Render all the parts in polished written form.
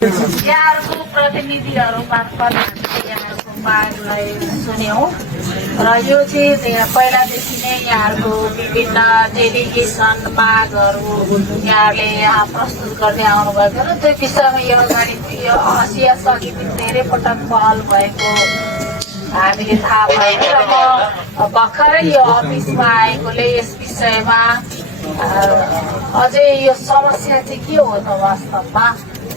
यहाँहरूको प्रतिनिधिहरू मार्फत यहाँहरूको मागलाई सुन्यौँ र यो चाहिँ पहिलादेखि नै यहाँहरूको विभिन्न डेलिगेसन मागहरू यहाँले यहाँ प्रस्तुत गर्दै आउनुभएको र त्यो विषयमा यो अगाडि यो हसियासअघि पनि धेरै पटक पहल भएको हामीले थाहा भयो र म भर्खरै यो अफिसमा आएकोले यस विषयमा अझै यो समस्या चाहिँ के हो त वास्तवमा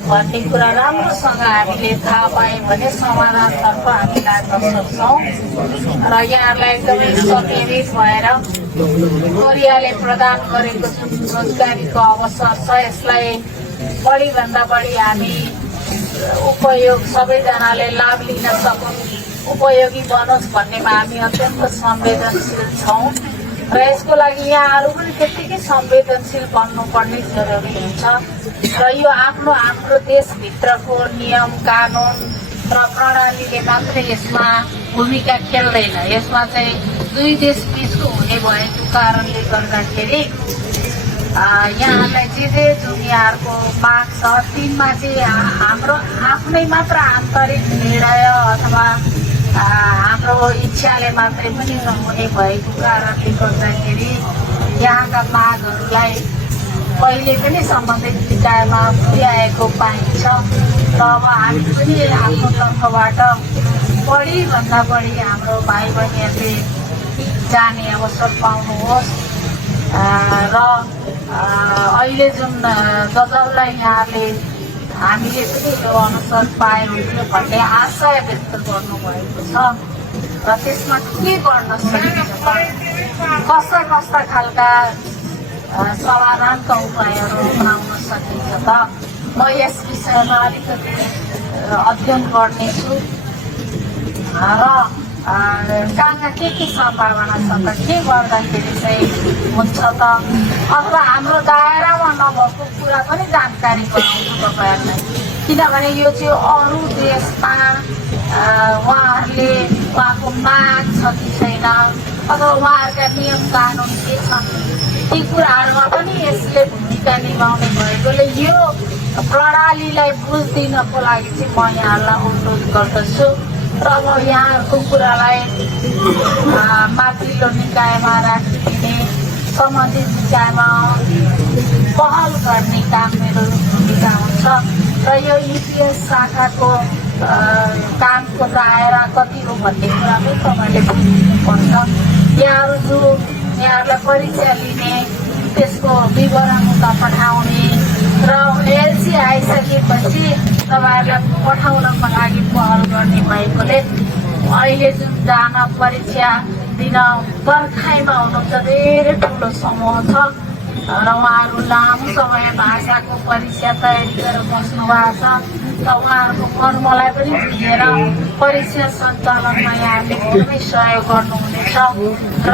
भन्ने कुरा राम्रोसँग हामीले थाहा पायौँ भने समाधानतर्फ हामी लाग्न सक्छौँ र यहाँहरूलाई एकदमै संयमित भएर कोरियाले प्रदान गरेको जुन रोजगारीको अवसर छ यसलाई बढीभन्दा बढी हामी उपयोग सबैजनाले लाभ लिन सकुन् उपयोगी बनोस् भन्नेमा हामी अत्यन्त संवेदनशील छौँ र यसको लागि यहाँहरू पनि त्यत्तिकै संवेदनशील बन्नुपर्ने जरुरी हुन्छ र यो हाम्रो देशभित्रको नियम कानुन र प्रणालीले मात्रै यसमा भूमिका खेल्दैन। यसमा चाहिँ दुई देश बीचको हुने भएको कारणले गर्दाखेरि यहाँहरूलाई जे जुन यहाँहरूको माग छ तिनमा चाहिँ हाम्रो आफ्नै मात्र आन्तरिक निर्णय अथवा हाम्रो इच्छाले मात्रै पनि नहुने भएको कारणले गर्दाखेरि यहाँका मागहरूलाई पहिले पनि सम्बन्धित निकायमा पुर्याएको पाइन्छ र अब हामी पनि आफ्नो तर्फबाट बढीभन्दा बढी हाम्रो भाइ बहिनीहरूले जाने अवसर पाउनुहोस् र अहिले जुन गजललाई यहाँले हामीले पनि यो अनुसार पाए हुन्थ्यो भन्ने आशय व्यक्त गर्नुभएको छ र त्यसमा के गर्न सकिन्छ कस्ता कस्ता खालका समाधानका उपायहरू अपनाउन सकिन्छ त म यस विषयमा अलिकति अध्ययन गर्नेछु र कहाँ के सम्भावना छ त के गर्दाखेरि चाहिँ हुन्छ त अथवा हाम्रो दायरामा नभएको कुरा पनि जानकारी गराउँछु तपाईँहरूलाई किनभने यो चाहिँ अरू देशमा उहाँहरूले उहाँको माग छ कि छैन अथवा उहाँहरूका नियम कानुन के छन् ती कुराहरूमा पनि यसले भूमिका निभाउने भएकोले यो प्रणालीलाई बुझ्दिनको लागि चाहिँ म यहाँहरूलाई अनुरोध गर्दछु र म यहाँहरूको कुरालाई माथिल्लो निकायमा राखिदिने सम्बन्धित निकायमा पहल गर्ने काम मेरो भूमिका हुन्छ र यो इपिएस शाखाको कामको दायरा कति हो भन्ने कुरा पनि तपाईँले बुझ्नुपर्छ। यहाँहरूलाई परीक्षा लिने त्यसको विवरण उता पठाउने र एलसी आइसकेपछि तपाईँहरूलाई पठाउनको लागि पहल गर्ने भएकोले अहिले जुन जान परीक्षा दिन पर्खाइमा हुनुहुन्छ धेरै ठुलो समूह छ र उहाँहरू लामो समय भाषाको परीक्षा तयारी गरेर बस्नु भएको छ र उहाँहरूको कर्मलाई पनि बुझेर परीक्षा सञ्चालनमा यहाँले एकदमै सहयोग गर्नुहुनेछ र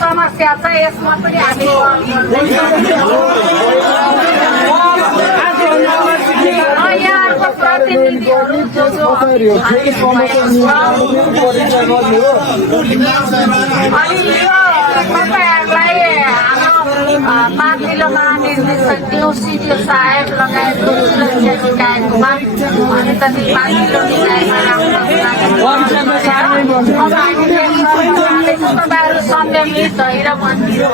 समस्या छ यसमा पनि हामी यहाँहरूको प्रतिनिधिहरू तपाईँहरूलाई माथिल्लो महानिर्देशक देउसिदियो साहेब लगायतको सुरक्षा निकायकोमा अनि माथिल्लो निकायमा तपाईँहरू संयमित भएर भनिदिनु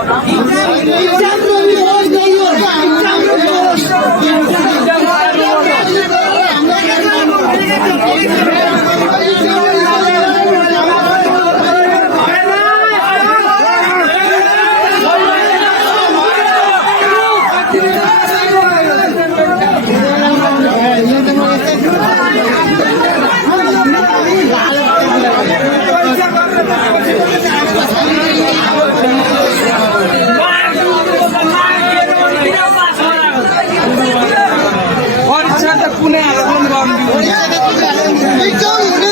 एकदम